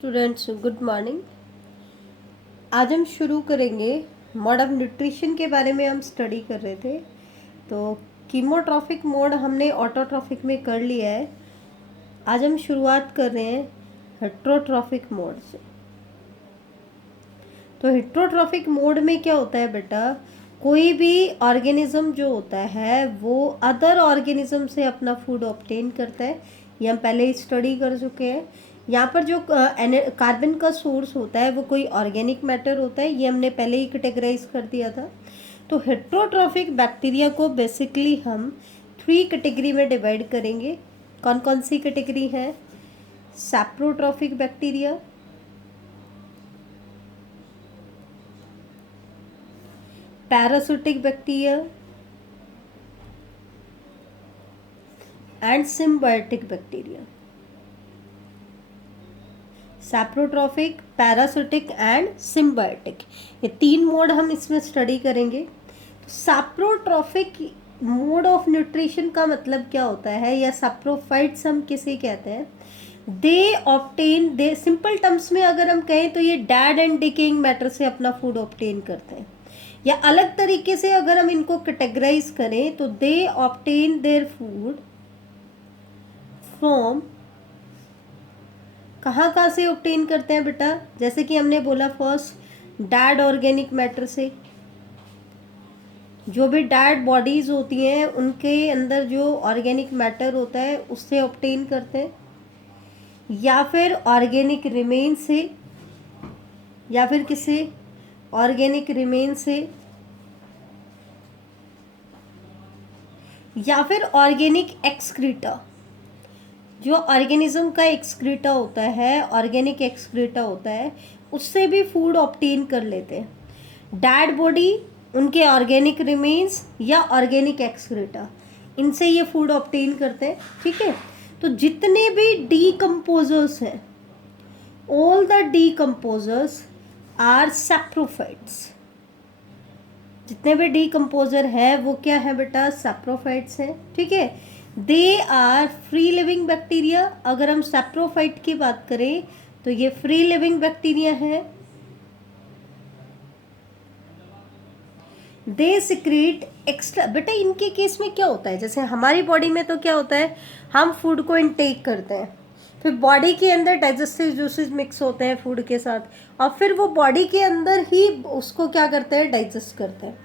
Students good morning. आज हम शुरू करेंगे मोड ऑफ न्यूट्रिशन के बारे में। हम स्टडी कर रहे थे तो कीमोट्रॉफिक मोड हमने ऑटोट्रॉफिक में कर लिया है। आज हम शुरुआत कर रहे हैं हेट्रोट्रॉफिक मोड से। तो हेट्रोट्रॉफिक मोड में क्या होता है बेटा, कोई भी ऑर्गेनिज्म जो होता है वो अदर ऑर्गेनिज्म से अपना फूड ऑब्टेन करता है। ये हम पहले ही स्टडी कर चुके हैं। यहाँ पर जो कार्बन का सोर्स होता है वो कोई ऑर्गेनिक मैटर होता है, ये हमने पहले ही कैटेगराइज कर दिया था। तो हेट्रोट्रॉफिक बैक्टीरिया को बेसिकली हम 3 कैटेगरी में डिवाइड करेंगे। कौन कौन सी कैटेगरी है? Saprotrophic bacteria, parasitic bacteria and symbiotic bacteria. Saprotrophic, parasitic and symbiotic, ये 3 मोड हम इसमें स्टडी करेंगे। तो सैप्रोट्रॉफिक मोड ऑफ न्यूट्रिशन का मतलब क्या होता है, या सैप्रोफाइट्स हम किसे कहते हैं? दे सिंपल टर्म्स में अगर हम कहें तो ये डेड एंड डिकेइंग मैटर से अपना फूड ऑब्टेन करते हैं। या अलग तरीके से अगर हम इनको कैटेगराइज करें तो दे ऑब्टेन देयर फूड फ्रॉम, कहाँ से ऑब्टेन करते हैं बेटा? जैसे कि हमने बोला फर्स्ट डेड ऑर्गेनिक मैटर से। जो भी डेड बॉडीज होती हैं उनके अंदर जो ऑर्गेनिक मैटर होता है उससे ऑब्टेन करते हैं, या फिर ऑर्गेनिक रिमेन से, या फिर किसे? ऑर्गेनिक रिमेन से, या फिर ऑर्गेनिक एक्सक्रीटा। जो ऑर्गेनिज्म का एक्सक्रीटा होता है, ऑर्गेनिक एक्सक्रीटा होता है, उससे भी फूड ऑब्टेन कर लेते हैं। डेड बॉडी, उनके ऑर्गेनिक रिमेन्स या ऑर्गेनिक एक्सक्रीटा, इनसे ये फूड ऑब्टेन करते हैं। ठीक है, तो जितने भी डीकम्पोजर्स हैं, all the decomposers are saprophytes. जितने भी डीकम्पोजर है वो क्या है बेटा? सैप्रोफाइट्स हैं। ठीक है, they are free living bacteria. अगर हम सैप्रोफाइट की बात करें तो ये फ्री लिविंग बैक्टीरिया है। दे सिक्रीट एक्स्ट्रा, बेटा इनके केस में क्या होता है, जैसे हमारी बॉडी में तो क्या होता है, हम फूड को इनटेक करते हैं, फिर बॉडी के अंदर डाइजेस्टिव जूसेस मिक्स होते हैं फूड के साथ, और फिर वो बॉडी के अंदर ही उसको क्या करते हैं? डाइजेस्ट करते हैं।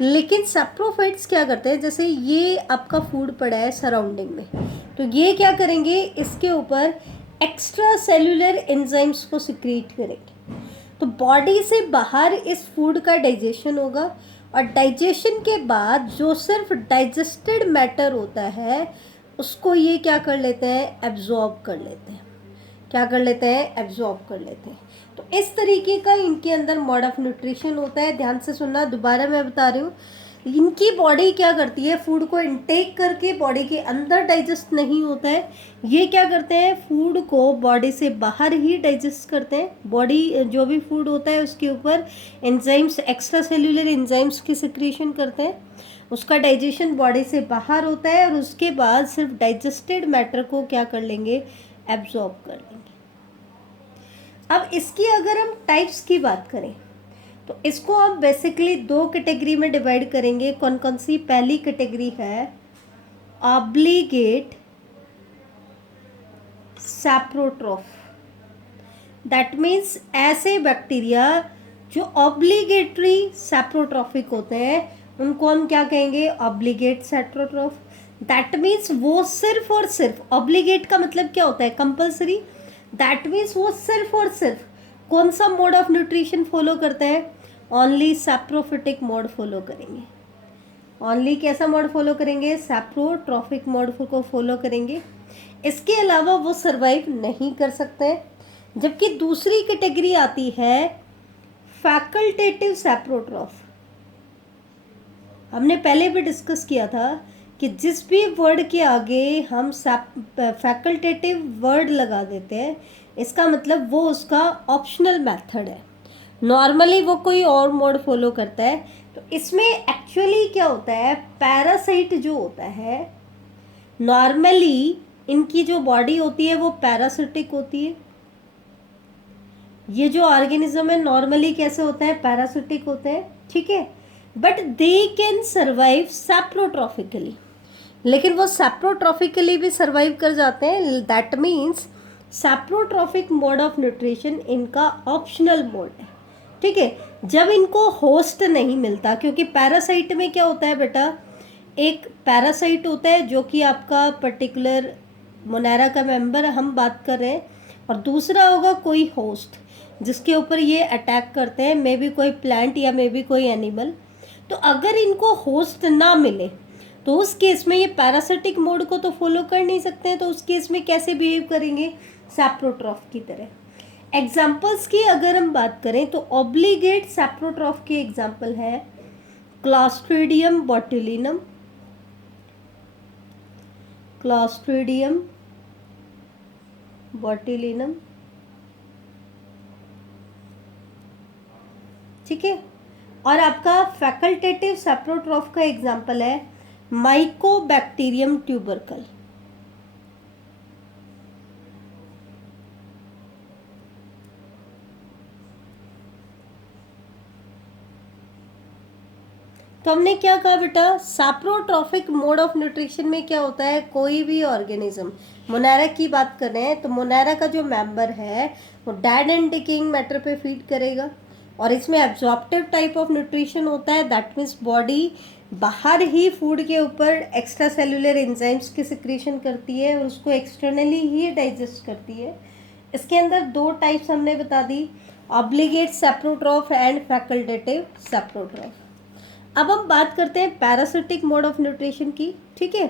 लेकिन सैप्रोफाइट्स क्या करते हैं, जैसे ये आपका फूड पड़ा है सराउंडिंग में, तो ये क्या करेंगे? इसके ऊपर एक्स्ट्रा सेल्यूलर एंजाइम्स को सिक्रीट करेंगे। तो बॉडी से बाहर इस फूड का डाइजेशन होगा, और डाइजेशन के बाद जो सिर्फ डाइजेस्टेड मैटर होता है उसको ये क्या कर लेते हैं? एब्जॉर्ब कर लेते हैं। क्या कर लेते हैं? एब्जॉर्ब कर लेते हैं। तो इस तरीके का इनके अंदर मोड ऑफ न्यूट्रिशन होता है। ध्यान से सुनना, दोबारा मैं बता रही हूँ। इनकी बॉडी क्या करती है? फूड को इनटेक करके बॉडी के अंदर डाइजेस्ट नहीं होता है, ये क्या करते हैं? फूड को बॉडी से बाहर ही डाइजेस्ट करते हैं। बॉडी जो भी फूड होता है उसके ऊपर एंजाइम्स, एक्स्ट्रा सेल्यूलर एंजाइम्स की सिक्रीशन करते हैं, उसका डाइजेशन बॉडी से बाहर होता है, और उसके बाद सिर्फ डाइजेस्टेड मैटर को क्या कर लेंगे? एब्जॉर्ब कर लेंगे। अब इसकी अगर हम टाइप्स की बात करें तो इसको हम बेसिकली 2 कैटेगरी में डिवाइड करेंगे। कौन कौन सी? पहली कैटेगरी है ऑब्लिगेट सैप्रोट्रॉफ। दैट मीन्स ऐसे बैक्टीरिया जो ऑब्लिगेटरी सैप्रोट्रॉफिक होते हैं उनको हम क्या कहेंगे? ऑब्लिगेट सैप्रोट्रॉफ। दैट मीन्स वो सिर्फ और सिर्फ, ऑब्लिगेट का मतलब क्या होता है? कंपल्सरी। दैट मीन्स वो सिर्फ और सिर्फ कौन सा मोड ऑफ न्यूट्रिशन फॉलो करते हैं? ओनली सैप्रोफिटिक मोड फॉलो करेंगे। ओनली कैसा मोड फॉलो करेंगे? सैप्रोट्रॉफिक मोड को फॉलो करेंगे। इसके अलावा वो सरवाइव नहीं कर सकते। जबकि दूसरी कैटेगरी आती है फैकल्टेटिव सैप्रोट्रॉफ। हमने पहले भी डिस्कस किया था कि जिस भी वर्ड के आगे हम फैकल्टेटिव वर्ड लगा देते हैं, इसका मतलब वो उसका ऑप्शनल मेथड है। नॉर्मली वो कोई और मोड फॉलो करता है। तो इसमें एक्चुअली क्या होता है? पैरासाइट जो होता है, नॉर्मली इनकी जो बॉडी होती है वो पैरासिटिक होती है, ये जो ऑर्गेनिज्म है नॉर्मली कैसे होते हैं, पैरासिटिक होते हैं, ठीक है, but they can survive saprotrophically, लेकिन वो सैप्रोट्रॉफिकली भी सर्वाइव कर जाते हैं। That means saprotrophic mode of nutrition इनका ऑप्शनल मोड है, ठीक है, जब इनको होस्ट नहीं मिलता। क्योंकि पैरासाइट में क्या होता है बेटा, एक पैरासाइट होता है जो कि आपका पर्टिकुलर मोनेरा का मेंबर हम बात कर रहे हैं, और दूसरा होगा कोई होस्ट जिसके ऊपर ये अटैक करते हैं, मे बी कोई प्लांट या मे बी कोई एनिमल। तो अगर इनको होस्ट ना मिले तो उस केस में ये पैरासिटिक मोड को तो फॉलो कर नहीं सकते हैं, तो उस केस में कैसे बिहेव करेंगे, सैप्रोट्रॉफ की तरह। एग्जाम्पल्स की अगर हम बात करें तो ऑब्लिगेट सैप्रोट्रॉफ के एग्जाम्पल है क्लॉस्ट्रीडियम बॉटुलिनम, क्लॉस्ट्रीडियम बॉटुलिनम, ठीक है। और आपका फैकल्टेटिव सैप्रोट्रॉफ का एग्जाम्पल है माइकोबैक्टीरियम ट्यूबरकल। तो हमने क्या कहा बेटा, सैप्रोट्रॉफिक मोड ऑफ न्यूट्रिशन में क्या होता है, कोई भी ऑर्गेनिज्म, मोनेरा की बात कर रहे हैं तो मोनेरा का जो मेंबर है वो डेड एंड डिकेइंग मैटर पे फीड करेगा, और इसमें एब्जॉर्प्टिव टाइप ऑफ न्यूट्रिशन होता है। दैट मीन्स बॉडी बाहर ही फूड के ऊपर एक्स्ट्रा सेलुलर एंजाइम्स की सिक्रीशन करती है और उसको एक्सटर्नली ही डाइजेस्ट करती है। इसके अंदर दो टाइप्स हमने बता दी, ऑब्लिगेट सैप्रोट्रॉफ एंड फैकल्टेटिव सैप्रोट्रॉफ। अब हम बात करते हैं पैरासिटिक मोड ऑफ न्यूट्रिशन की, ठीक है।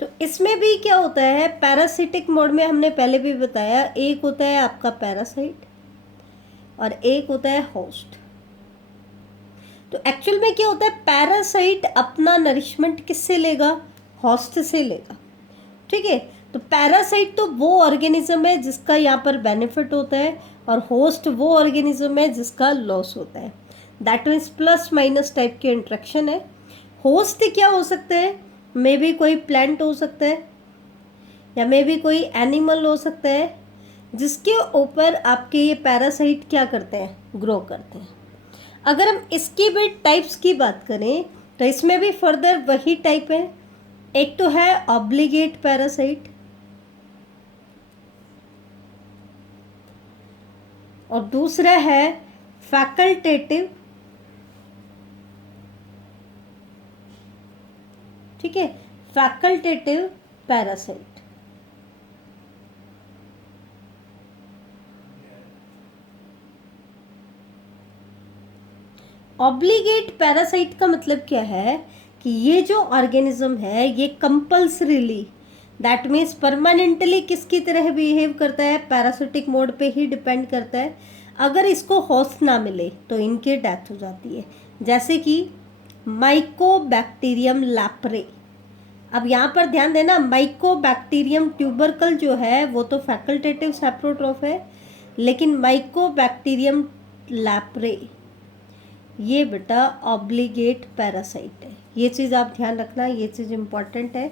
तो इसमें भी क्या होता है, पैरासिटिक मोड में हमने पहले भी बताया, एक होता है आपका पैरासाइट और एक होता है होस्ट। तो एक्चुअल में क्या होता है, पैरासाइट अपना नरिशमेंट किससे लेगा, होस्ट से लेगा, ठीक है। तो पैरासाइट तो वो ऑर्गेनिज्म है जिसका यहाँ पर बेनिफिट होता है, और होस्ट वो ऑर्गेनिज्म है जिसका लॉस होता है। That means plus minus type की इंट्रैक्शन है। होस्ट क्या हो सकता है, मे बी कोई प्लांट हो सकता है या मे बी कोई एनिमल हो सकता है जिसके ऊपर आपके ये पैरासाइट क्या करते हैं, ग्रो करते हैं। अगर हम इसकी भी टाइप्स की बात करें तो इसमें भी फर्दर वही टाइप है, एक तो है ऑब्लिगेट पैरासाइट और दूसरा है फैकल्टेटिव, ठीक है, फैकल्टेटिव पैरासाइट। ऑब्लिगेट पैरासाइट का मतलब क्या है कि ये जो ऑर्गेनिज्म है ये कंपल्सरीली, दैट मीन्स परमानेंटली किसकी तरह बिहेव करता है, पैरासिटिक मोड पे ही डिपेंड करता है। अगर इसको होस्ट ना मिले तो इनकी डेथ हो जाती है, जैसे कि माइकोबैक्टीरियम लैप्रे। अब यहाँ पर ध्यान देना, माइकोबैक्टीरियम ट्यूबरकल जो है वो तो फैकल्टेटिव सैप्रोट्रॉफ है, लेकिन माइकोबैक्टीरियम लैप्रे ये बेटा ऑब्लिगेट पैरासाइट है। ये चीज़ आप ध्यान रखना, ये चीज़ इंपॉर्टेंट है।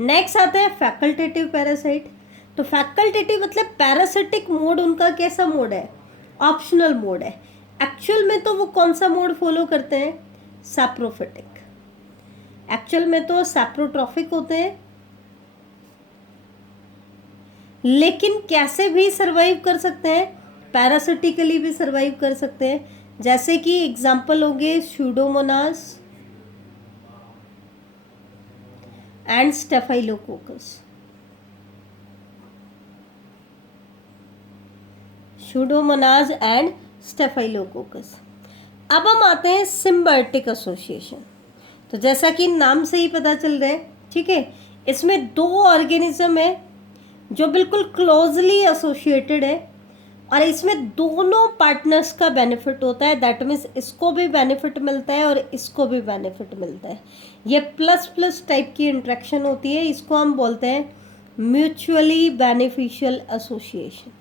नेक्स्ट आता है फैकल्टेटिव पैरासाइट। तो फैकल्टेटिव मतलब पैरासिटिक मोड उनका कैसा मोड है, ऑप्शनल मोड है। एक्चुअल में तो वो कौन सा मोड फॉलो करते हैं, सैप्रोफिटिक। एक्चुअल में तो सैप्रोट्रॉफिक होते हैं, लेकिन कैसे भी सरवाइव कर सकते हैं, पैरासिटिकली भी सरवाइव कर सकते हैं। जैसे कि एग्जाम्पल होंगे Pseudomonas and staphylococcus. Pseudomonas and staphylococcus. अब हम आते हैं सिम्बायोटिक एसोसिएशन। तो जैसा कि नाम से ही पता चल रहा है, ठीक है, इसमें दो ऑर्गेनिज्म है जो बिल्कुल क्लोजली एसोसिएटेड है, और इसमें दोनों पार्टनर्स का बेनिफिट होता है। दैट मीन्स इसको भी बेनिफिट मिलता है और इसको भी बेनिफिट मिलता है। ये प्लस प्लस टाइप की इंट्रैक्शन होती है, इसको हम बोलते हैं म्यूचुअली बेनिफिशियल एसोसिएशन।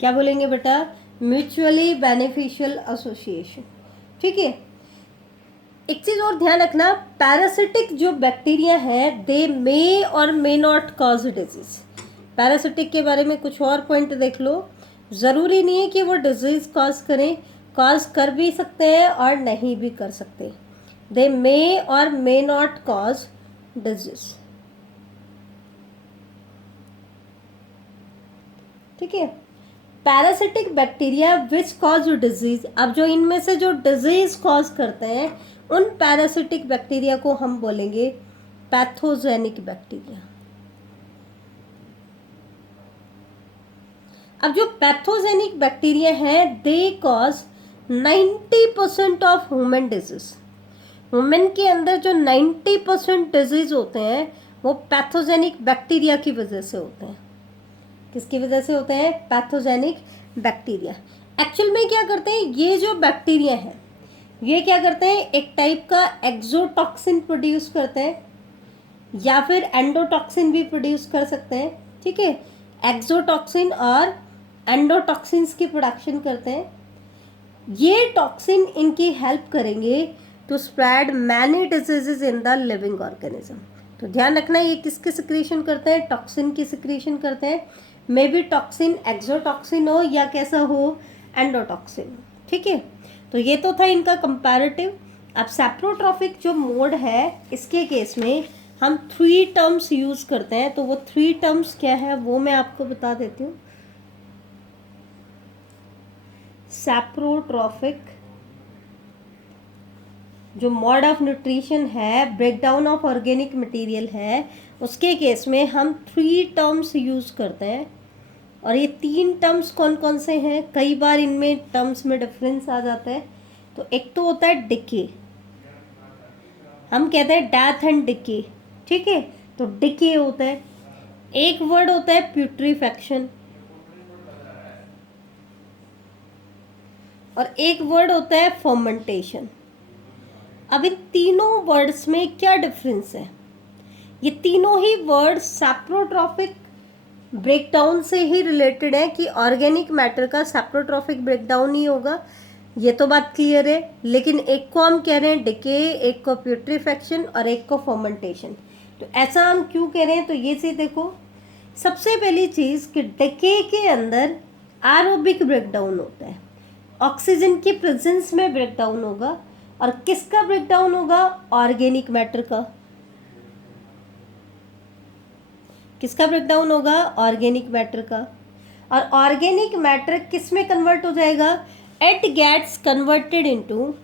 क्या बोलेंगे बेटा, म्यूचुअली बेनिफिशियल एसोसिएशन, ठीक है। एक चीज और ध्यान रखना, पैरासिटिक जो बैक्टीरिया है दे मे और may not cause disease. Parasitic के बारे में कुछ और पॉइंट देख लो, ज़रूरी नहीं है कि वो डिजीज कॉज करें, कॉज कर भी सकते हैं और नहीं भी कर सकते। दे मे और मे नॉट कॉज डिजीज। ठीक है, parasitic bacteria which cause disease. अब जो इनमें से जो डिजीज कॉज करते हैं उन पैरासिटिक बैक्टीरिया को हम बोलेंगे पैथोजेनिक बैक्टीरिया। अब जो पैथोजेनिक बैक्टीरिया है they cause 90% of human disease. Human के अंदर जो 90% डिजीज होते हैं वो पैथोजेनिक बैक्टीरिया की वजह से होते हैं। किसकी वजह से होते हैं? Pathogenic bacteria. एक्चुअल में क्या करते हैं ये जो बैक्टीरिया है, ये क्या करते हैं, एक टाइप का एक्सोटॉक्सिन प्रोड्यूस करते हैं या फिर एंडोटॉक्सिन भी प्रोड्यूस कर सकते हैं। ठीक है, एक्सोटॉक्सिन और एंडोटॉक्सिन्स की प्रोडक्शन करते हैं। ये टॉक्सिन इनकी हेल्प करेंगे to spread many diseases in the living organism. तो ध्यान रखना ये किसके सिक्रीशन करते हैं? टॉक्सिन की सिक्रीशन करते हैं। मे बी टॉक्सिन एक्सोटॉक्सिन हो या कैसा हो, एंडोटॉक्सिन। ठीक है, तो ये तो था इनका कंपैरेटिव। अब सैप्रोट्रॉफिक जो मोड है इसके केस में हम 3 टर्म्स यूज करते हैं। तो वो 3 टर्म्स क्या है वो मैं आपको बता देती हूँ। सैप्रोट्रॉफिक जो मोड ऑफ न्यूट्रिशन है, ब्रेकडाउन ऑफ ऑर्गेनिक मटेरियल है, उसके केस में हम 3 टर्म्स यूज करते हैं। और ये 3 टर्म्स कौन कौन से हैं? कई बार इनमें टर्म्स में डिफरेंस आ जाता है। तो एक तो होता है डिके, हम कहते हैं डेथ एंड डिके। ठीक है, तो डिके होता है। एक वर्ड होता है प्यूट्रीफैक्शन और एक वर्ड होता है फर्मेंटेशन। अब इन तीनों वर्ड्स में क्या डिफरेंस है? ये तीनों ही वर्ड सैप्रोट्रॉफिक ब्रेकडाउन से ही रिलेटेड है कि ऑर्गेनिक मैटर का सैप्रोट्रॉफिक ब्रेकडाउन ही होगा, ये तो बात क्लियर है। लेकिन एक को हम कह रहे हैं डिके, एक को प्यूट्रीफैक्शन और एक को फर्मेंटेशन। तो ऐसा हम क्यों कह रहे हैं? तो ये चीज़ देखो, सबसे पहली चीज़ कि डिके के अंदर एरोबिक ब्रेकडाउन होता है, ऑक्सीजन की प्रेजेंस में ब्रेकडाउन होगा। और किसका ब्रेकडाउन होगा? ऑर्गेनिक मैटर का। किसका ब्रेकडाउन होगा? ऑर्गेनिक मैटर का। और ऑर्गेनिक मैटर किस में कन्वर्ट हो जाएगा? It gets converted into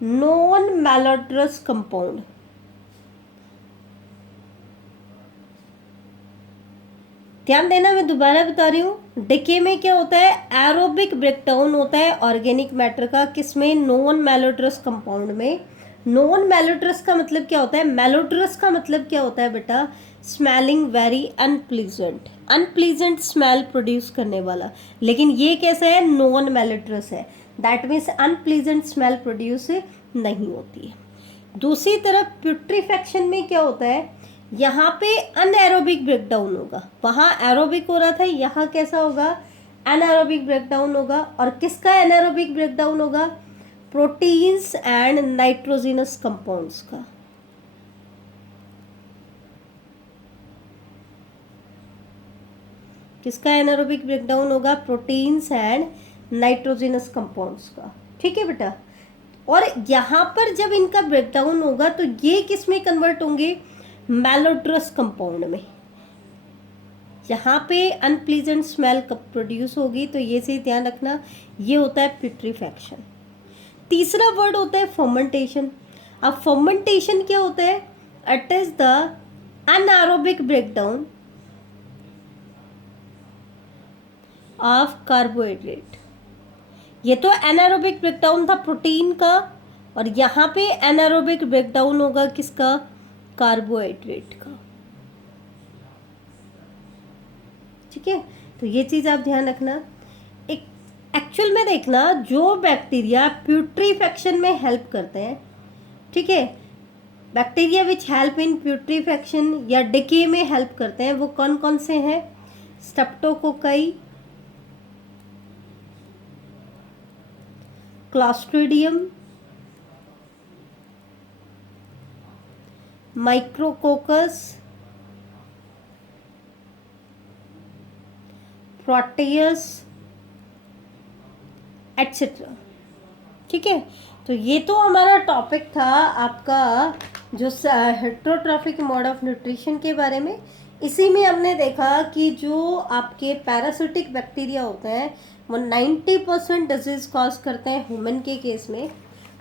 non malodorous compound. ध्यान देना, मैं दोबारा बता रही हूँ, डिके में क्या होता है? एरोबिक ब्रेकडाउन होता है ऑर्गेनिक मैटर का। किसमें? नॉन मैलोड्रस कंपाउंड में। नॉन मैलोड्रस का मतलब क्या होता है? मैलोड्रस का मतलब क्या होता है बेटा? Smelling very unpleasant, unpleasant smell produce करने वाला। लेकिन ये कैसा है? नॉन मैलोड्रस है, that means unpleasant smell produce नहीं होती है। दूसरी तरफ प्यूट्रीफैक्शन में क्या होता है? यहाँ पे अनएरोबिक ब्रेकडाउन होगा, वहाँ एरोबिक हो रहा था, यहाँ कैसा होगा? अनएरोबिक ब्रेकडाउन होगा। और किसका एनारोबिक ब्रेकडाउन होगा? प्रोटीन्स एंड नाइट्रोजिनस कंपाउंड्स का। किसका एनारोबिक ब्रेकडाउन होगा? प्रोटीन्स एंड नाइट्रोजिनस कंपाउंड्स का। ठीक है बेटा, और यहाँ पर जब इनका ब्रेकडाउन होगा तो ये किस में कन्वर्ट होंगे? मैलोड्रस कंपाउंड में। यहाँ पे अनप्लीजेंट स्मेल प्रोड्यूस होगी, तो ये चीज ध्यान रखना, ये होता है प्यूट्रीफैक्शन। तीसरा वर्ड होता है फर्मेंटेशन। अब फर्मेंटेशन क्या होता है? It is the anaerobic breakdown of carbohydrate. ये तो एनारोबिक ब्रेकडाउन था प्रोटीन का, और यहाँ पे एनारोबिक ब्रेकडाउन होगा किसका? कार्बोहाइड्रेट का। ठीक है, तो ये चीज़ आप ध्यान रखना। एक एक्चुअल में देखना, जो बैक्टीरिया प्यूट्रीफैक्शन में हेल्प करते हैं, ठीक है, बैक्टीरिया विच हेल्प इन प्यूट्रीफैक्शन या डिके में हेल्प करते हैं, वो कौन कौन से हैं? Streptococci, Clostridium, micrococcus, Proteus etcetera. ठीक है, तो ये तो हमारा टॉपिक था आपका जो हेट्रोट्रॉफिक मोड ऑफ न्यूट्रिशन के बारे में। इसी में हमने देखा कि जो आपके पैरासिटिक बैक्टीरिया होते हैं वो 90% डिजीज़ कॉज करते हैं ह्यूमन के केस में।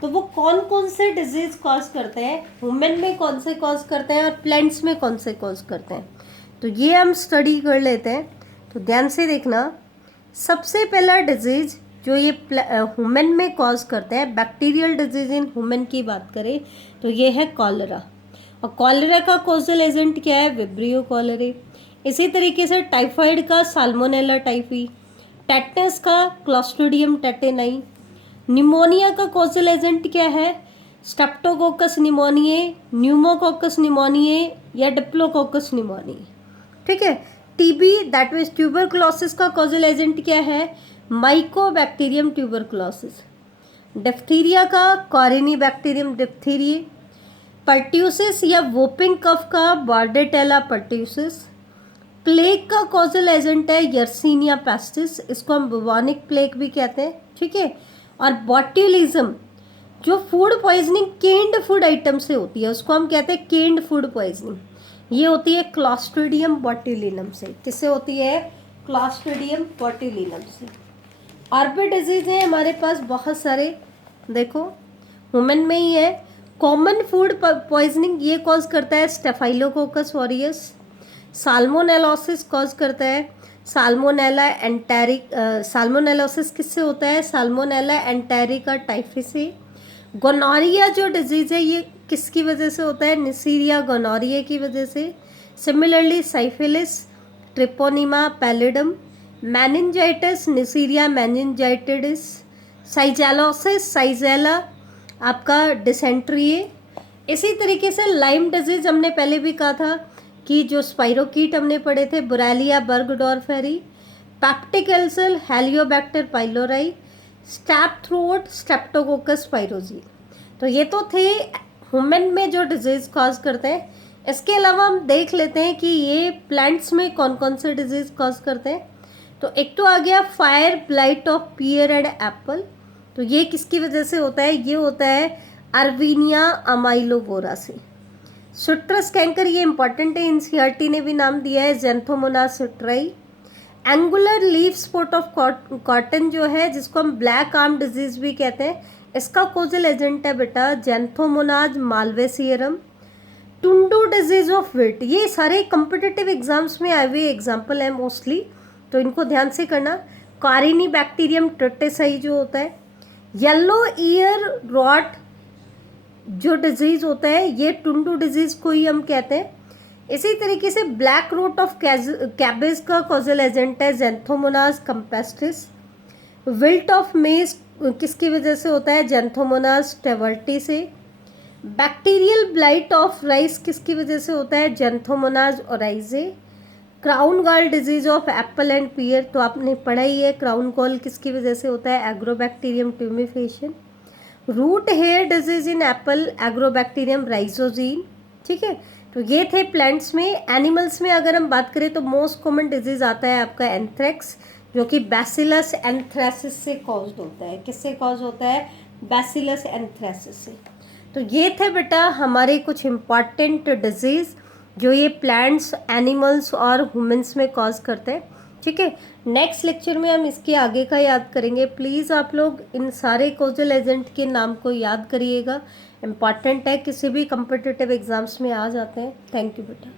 तो वो कौन कौन से डिजीज़ कॉज करते हैं, ह्यूमन में कौन से कॉज करते हैं और प्लांट्स में कौन से कॉज करते हैं, तो ये हम स्टडी कर लेते हैं। तो ध्यान से देखना, सबसे पहला डिजीज़ जो ये ह्यूमन में कॉज करते हैं, बैक्टीरियल डिजीज इन ह्यूमन की बात करें तो ये है कॉलरा। और कॉलरा का कॉजल एजेंट क्या है, विब्रियो कॉलरे। इसी तरीके से टाइफाइड का साल्मोनेला टाइफी, टेटनस का क्लॉस्ट्रिडियम टेटेनाई। निमोनिया का कॉजल एजेंट क्या है, स्ट्रेप्टोकोकस निमोनिये, न्यूमोकोकस निमोनिये या डिप्लोकोकस निमोनिये। ठीक है, टीबी दैट मीन्स ट्यूबरक्लोसिस का कॉजल एजेंट क्या है, माइकोबैक्टीरियम ट्यूबरक्लोसिस। डिप्थीरिया का कॉरिनीबैक्टीरियम डिप्थीरिये। पर्ट्यूसिस या वोपिंग कफ का बॉर्डेटेला पर्ट्यूसिस। प्लेग का कॉजल एजेंट है यर्सीनिया पेस्टिस, इसको हम बुवानिक प्लेग भी कहते हैं। ठीक है, और बॉट्यूलिज्म जो food poisoning canned food item से होती है उसको हम कहते हैं केन्ड फूड पॉइजनिंग। ये होती है क्लॉस्ट्रिडियम बॉट्यूलिनम से। किससे होती है, क्लॉस्ट्रिडियम बॉट्यूलिनम से। और भी डिजीज है हमारे पास बहुत सारे, देखो ह्यूमन में ही है। कॉमन फूड पॉइजनिंग ये कॉज करता है स्टेफाइलोकोकस ऑरियस। साल्मोनेलोसिस कॉज करता है साल्मोनेला एंटेरिक। साल्मोनेलोसिस किससे होता है, साल्मोनेला एंटेरिका टाइफी से। गोनोरिया जो डिजीज़ है ये किसकी वजह से होता है, निसीरिया गोनोरिया की वजह से। Similarly syphilis, Treponema pallidum. Meningitis, Neisseria meningitidis. Shigellosis, Shigella आपका डिसेंट्री है। इसी तरीके से लाइम डिजीज़ हमने पहले भी कहा था कि जो स्पाइरोकीट हमने पढ़े थे, Borrelia burgdorferi. Peptic ulcer, Helicobacter pylori. Strep throat, Streptococcus pyogenes. तो ये तो थे ह्यूमन में जो डिजीज़ कॉज करते हैं। इसके अलावा हम देख लेते हैं कि ये प्लांट्स में कौन कौन से डिजीज़ कॉज करते हैं। तो एक तो आ गया fire blight of pear and apple. तो ये किसकी वजह से होता है, ये होता है अर्वीनिया अमाइलोवोरा से। सिट्रस कैंकर ये इंपॉर्टेंट है, एनसीईआरटी ने भी नाम दिया है Xanthomonas citri. Angular leaf spot of cotton जो है जिसको हम ब्लैक आर्म डिजीज भी कहते हैं, इसका कोजल एजेंट है बेटा जेंथोमोनाज मालवेसियरम। टुंडू डिजीज ऑफ विट, ये सारे कम्पिटिटिव एग्जाम्स में आए हुए एग्जाम्पल हैं मोस्टली, तो इनको ध्यान से करना। कारिनी बैक्टीरियम ट्रिटिसाई जो होता है। येलो ईयर रॉट जो डिजीज़ होता है ये टुंडू डिजीज़ को ही हम कहते हैं। इसी तरीके से ब्लैक रूट ऑफ कैबेज का कॉजल एजेंट है जेंथोमोनास कंपेस्टिस। विल्ट ऑफ मेज किसकी वजह से होता है, जेंथोमोनास टेवर्टी से। बैक्टीरियल ब्लाइट ऑफ राइस किसकी वजह से होता है, Xanthomonas oryzae. Crown gall disease of apple and pear, तो आपने पढ़ा ही है क्राउन गॉल किसकी वजह से होता है, Agrobacterium tumefaciens. Root hair disease in apple, Agrobacterium rhizogenes. ठीक है, तो ये थे प्लांट्स में। एनिमल्स में अगर हम बात करें तो मोस्ट कॉमन डिजीज आता है आपका एंथ्रेक्स, जो कि बैसिलस एंथ्रेसिस से कॉज्ड होता है। किससे कॉज होता है, बैसिलस एंथ्रेसिस से। तो ये थे बेटा हमारे कुछ इम्पॉर्टेंट डिजीज़ जो ये प्लांट्स, एनिमल्स और ह्यूमंस में कॉज करते हैं। ठीक है, नेक्स्ट लेक्चर में हम इसके आगे का याद करेंगे। प्लीज़ आप लोग इन सारे कोजल एजेंट के नाम को याद करिएगा, इम्पॉर्टेंट है, किसी भी कम्पिटिटिव एग्जाम्स में आ जाते हैं। थैंक यू बेटा।